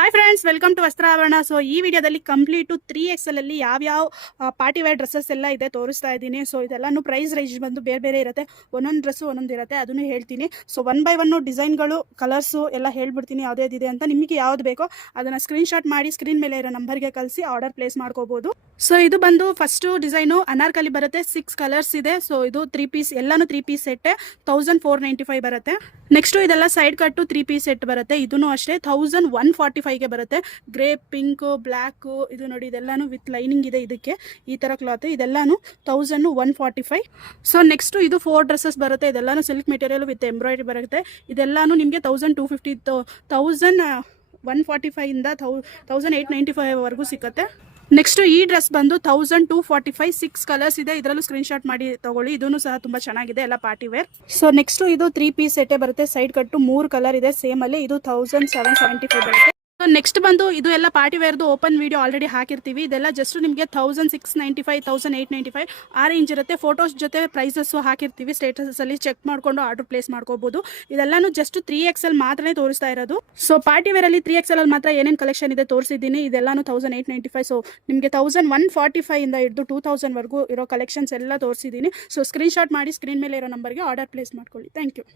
Hi friends, welcome to Vastrabharana. So ಈ ವಿಡಿಯೋದಲ್ಲಿ complete 3XL ಅಲ್ಲಿ ಯಾವ್ಯಾವ ಪಾರ್ಟಿ ವೇರ್ ಡ್ರೆಸ್ಸಸ್ ಎಲ್ಲ ಇದೆ ತೋರಿಸ್ತಾ ಇದ್ದೀನಿ. ಸೊ ಇದೆಲ್ಲಾನು ಪ್ರೈಸ್ ರೇಂಜ್ ಬಂದು ಬೇರೆ ಬೇರೆ ಇರುತ್ತೆ. ಒಂದೊಂದು ಡ್ರೆಸ್ಸು ಒಂದೊಂದು ಇರುತ್ತೆ, ಅದನ್ನು ಹೇಳ್ತೀನಿ. ಸೊ 1 by 1 ಡಿಸೈನ್ಗಳು, ಕಲರ್ಸು ಎಲ್ಲ ಹೇಳ್ಬಿಡ್ತೀನಿ ಯಾವ್ದಿದೆ ಅಂತ. ನಿಮಗೆ ಯಾವ್ದು ಬೇಕೋ ಅದನ್ನು ಸ್ಕ್ರೀನ್ಶಾಟ್ ಮಾಡಿ ಸ್ಕ್ರೀನ್ ಮೇಲೆ ಇರೋ ನಂಬರ್ಗೆ ಕಳಿಸಿ ಆರ್ಡರ್ ಪ್ಲೇಸ್ ಮಾಡ್ಕೋಬಹುದು. ಸೊ ಇದು ಬಂದು ಫಸ್ಟ್ ಡಿಸೈನು ಅನಾರ್ಕಲಿ ಬರುತ್ತೆ. 6 ಕಲರ್ಸ್ ಇದೆ. ಸೊ ಇದು 3 ಪೀಸ್, ಎಲ್ಲಾನು 3 ಪೀಸ್ ಸೆಟ್ 1495 ಬರುತ್ತೆ. ನೆಕ್ಸ್ಟ್ ಇದೆಲ್ಲ ಸೈಡ್ ಕಟ್ಟು 3 ಪೀಸ್ ಸೆಟ್ ಬರುತ್ತೆ. ಇದನ್ನು ಅಷ್ಟೇ 1145ಗೆ ಬರುತ್ತೆ. ಗ್ರೇ, ಪಿಂಕ್, ಬ್ಲ್ಯಾಕ್, ಇದು ನೋಡಿ ಇದೆಲ್ಲಾನು ವಿತ್ ಲೈನಿಂಗ್ ಇದೆ. ಇದಕ್ಕೆ ಈ ತರ ಕ್ಲಾತ್ ಇದೆಲ್ಲಾನು 1145. ಸೊ ನೆಕ್ಸ್ಟ್ ಇದು 4 ಡ್ರೆಸ್ಸಸ್ ಬರುತ್ತೆ. ಇದೆಲ್ಲಾನು ಸಿಲ್ಕ್ ಮೆಟೀರಿಯಲ್ ವಿತ್ ಎಂಬ್ರಾಯ್ಡ್ರಿ ಬರುತ್ತೆ. ಇದೆಲ್ಲಾನು ನಿಮಗೆ 1250 1145 ಇಂದ 1895 ವರೆಗೂ ಸಿಗುತ್ತೆ. ನೆಕ್ಸ್ಟ್ ಈ ಡ್ರೆಸ್ ಬಂದು 1245, 6 ಕಲರ್ಸ್ ಇದೆ. ಇದರಲ್ಲೂ ಸ್ಕ್ರೀನ್ಶಾಟ್ ಮಾಡಿ ತಗೊಳ್ಳಿ. ಇದನ್ನು ಸಹ ತುಂಬಾ ಚೆನ್ನಾಗಿದೆ, ಎಲ್ಲ ಪಾರ್ಟಿ ವೇರ್. ಸೊ ನೆಕ್ಸ್ಟ್ ಇದು 3 ಪೀಸ್ ಸೆಟ್ ಬರುತ್ತೆ. ಸೈಡ್ ಕಟ್ಟು 3 ಕಲರ್ ಇದೆ ಸೇಮ್ ಅಲ್ಲಿ. ಇದು 1775 ಬರುತ್ತೆ. ನೆಕ್ಸ್ಟ್ ಬಂದು ಇದು ಎಲ್ಲ ಪಾರ್ಟಿ ವೇರ್ದು ಓಪನ್ ವಿಡಿಯೋ ಆಲ್ರೆಡಿ ಹಾಕಿರ್ತೀವಿ. ಇದೆಲ್ಲ ಜಸ್ಟ್ ನಿಮಗೆ 1695, 1895 ಆ ರೇಂಜ್ ಇರುತ್ತೆ. ಫೋಟೋಸ್ ಜೊತೆ ಪ್ರೈಸಸ್ ಹಾಕಿರ್ತೀವಿ. ಸ್ಟೇಟಸ್ ಅಲ್ಲಿ ಚೆಕ್ ಮಾಡ್ಕೊಂಡು ಆರ್ಡರ್ ಪ್ಲೇಸ್ ಮಾಡ್ಕೋಬಹುದು. ಇದೆಲ್ಲಾನು ಜಸ್ಟ್ 3XL ಮಾತ್ರನೇ ತೋರಿಸ್ತಾ ಇರೋದು. ಸೊ ಪಾರ್ಟಿ ವೇರ್ ಅಲ್ಲಿ 3XL ಅಲ್ಲಿ ಮಾತ್ರ ಏನೇನು ಕಲೆಕ್ಷನ್ ಇದೆ ತೋರಿಸಿದ್ದೀನಿ. ಇದೆಲ್ಲಾನು 1895. ಸೊ ನಿಮಗೆ 1145 ಇಂದ ಹಿಡಿದು 2000 ವರೆಗೂ ಇರೋ ಕಲೆಕ್ಷನ್ಸ್ ಎಲ್ಲ ತೋರಿಸಿದ್ದೀನಿ. ಸೊ ಸ್ಕ್ರೀನ್ಶಾಟ್ ಮಾಡಿ ಸ್ಕ್ರೀನ್ ಮೇಲೆ ಇರೋ ನಂಬರ್ಗೆ ಆರ್ಡರ್ ಪ್ಲೇಸ್ ಮಾಡ್ಕೊಳ್ಳಿ. Thank you.